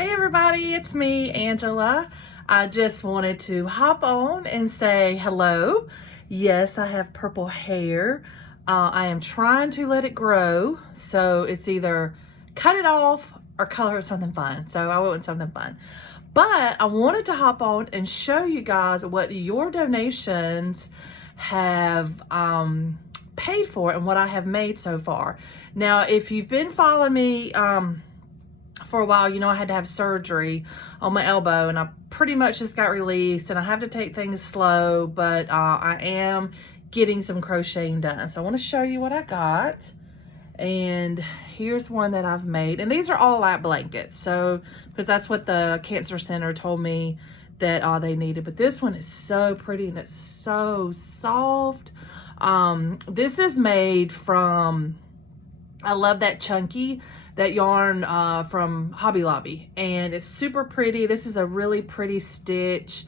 Hey everybody, it's me, Angela. I just wanted to hop on and say hello. Yes, I have purple hair. I am trying to let it grow, so it's either cut it off or color it something fun. So I went with something fun. But I wanted to hop on and show you guys what your donations have paid for and what I have made so far. Now, if you've been following me for a while, you know I had to have surgery on my elbow and I pretty much just got released and I have to take things slow, but I am getting some crocheting done. So I want to show you what I got. And here's one that I've made. And these are all lap blankets. So, because that's what the cancer center told me that they needed. But this one is so pretty and it's so soft. This is made from, I love that chunky, that yarn from Hobby Lobby. And it's super pretty. This is a really pretty stitch.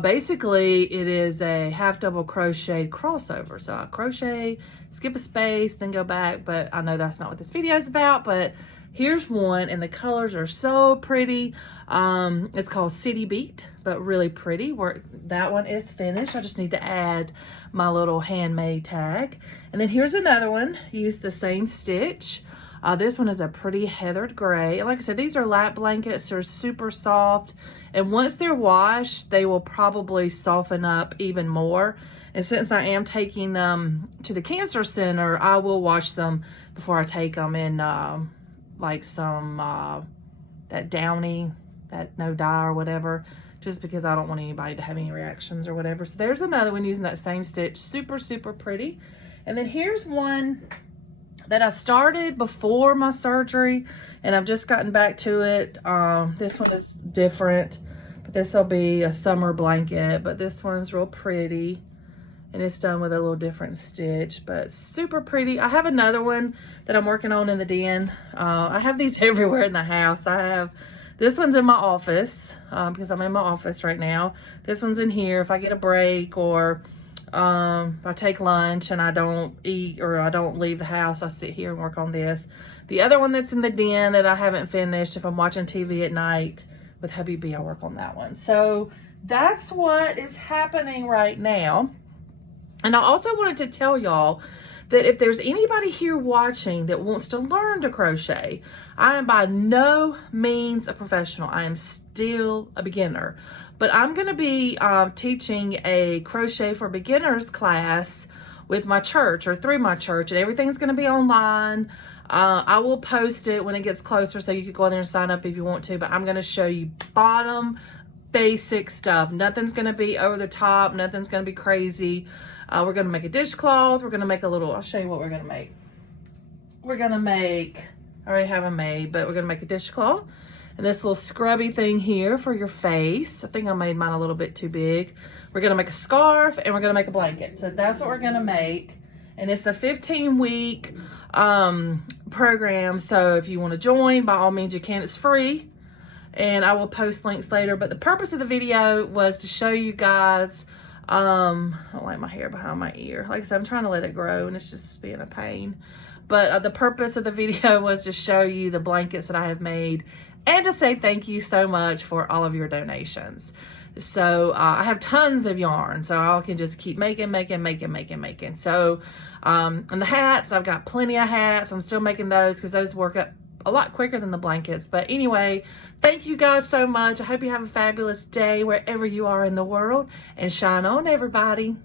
Basically, it is a half double crocheted crossover. So I crochet, skip a space, then go back, but I know that's not what this video is about, but here's one, and the colors are so pretty. It's called City Beat, but really pretty. That one is finished. I just need to add my little handmade tag. And then here's another one, use the same stitch. This one is a pretty heathered gray. Like I said, these are lap blankets. They're super soft. And once they're washed, they will probably soften up even more. And since I am taking them to the cancer center, I will wash them before I take them in like some, that downy, that no dye or whatever, just because I don't want anybody to have any reactions or whatever. So there's another one using that same stitch. Super, super pretty. And then here's one that I started before my surgery and I've just gotten back to it. This one is different, but this will be a summer blanket, but this one's real pretty and it's done with a little different stitch, but super pretty. I have another one that I'm working on in the den. I have these everywhere in the house. This one's in my office because I'm in my office right now. This one's in here if I get a break, or if I take lunch and I don't eat or I don't leave the house, I sit here and work on this. The other one that's in the den that I haven't finished, if I'm watching TV at night with hubby B, I work on that one. So that's what is happening right now. And I also wanted to tell y'all that if there's anybody here watching that wants to learn to crochet, I am by no means a professional. I am still a beginner. But I'm going to be teaching a crochet for beginners class with my church, or through my church, and everything's going to be online. I will post it when it gets closer, so you can go in there and sign up if you want to, but I'm going to show you bottom basic stuff. Nothing's going to be over the top. Nothing's going to be crazy. We're going to make a dishcloth. We're going to make a little, I'll show you what we're going to make. We're going to make, I already have them made, but we're going to make a dishcloth. And this little scrubby thing here for your face. I think I made mine a little bit too big. We're going to make a scarf and we're going to make a blanket. So that's what we're going to make. And it's a 15-week program. So if you want to join, by all means you can. It's free. And I will post links later. But the purpose of the video was to show you guys, I don't like my hair behind my ear. Like I said, I'm trying to let it grow and it's just being a pain. But the purpose of the video was to show you the blankets that I have made and to say thank you so much for all of your donations. So I have tons of yarn, so I can just keep making. So, and the hats, I've got plenty of hats. I'm still making those because those work up a lot quicker than the blankets. But anyway, thank you guys so much. I hope you have a fabulous day wherever you are in the world, and shine on, everybody.